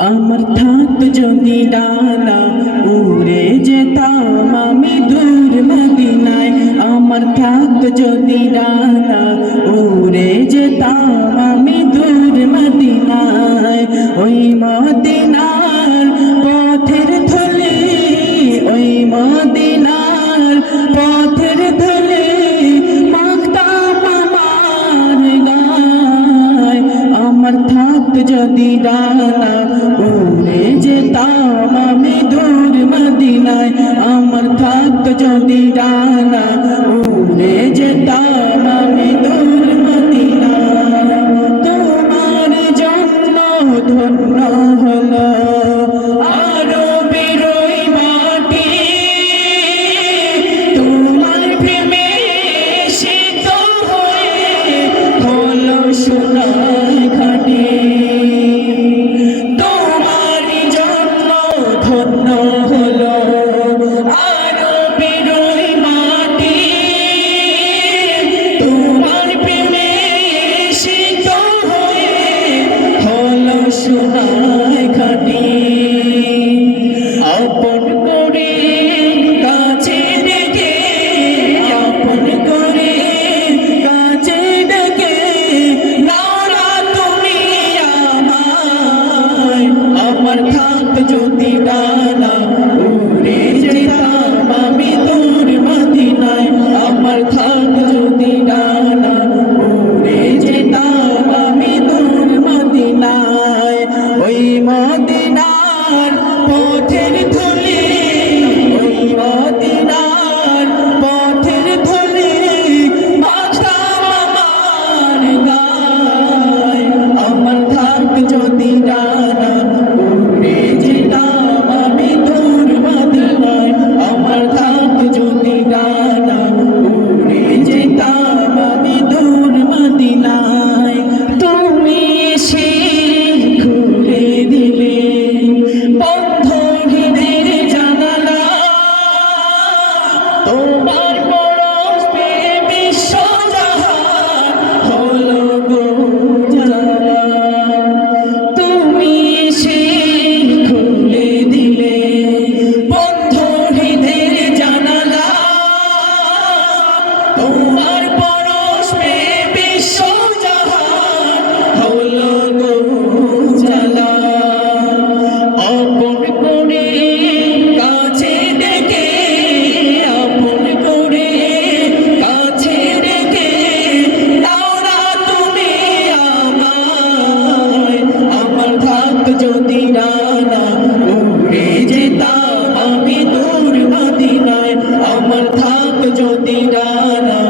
আমার থাক যদি ডানা উড়ে যেতাম আমি দূর মদিনায় আমার থাক যদি ডানা উড়ে যেতাম আমি দূর মদিনায় ওই মদিনার পথের থলে ওই মদিনার পথের থলে আমার থাক যদি ডানা আমার থাক যদি ডানা উড়ে যেতাম আমি দূর তোমার জন্য ধন্য হলো আরও মাটি। আমার থাক যদি ডানা উড়ে যেতাম আমি তোর মদিনায়। আমার থাক যদি ডানা উড়ে যেতাম আমি তোর মদিনায়। ওই মদিনার পথের ধুলি, ওই মদিনার পথের ধুলি মাথাম আমার গায়। আমার থাক যদি ডানা থাক যদি রানা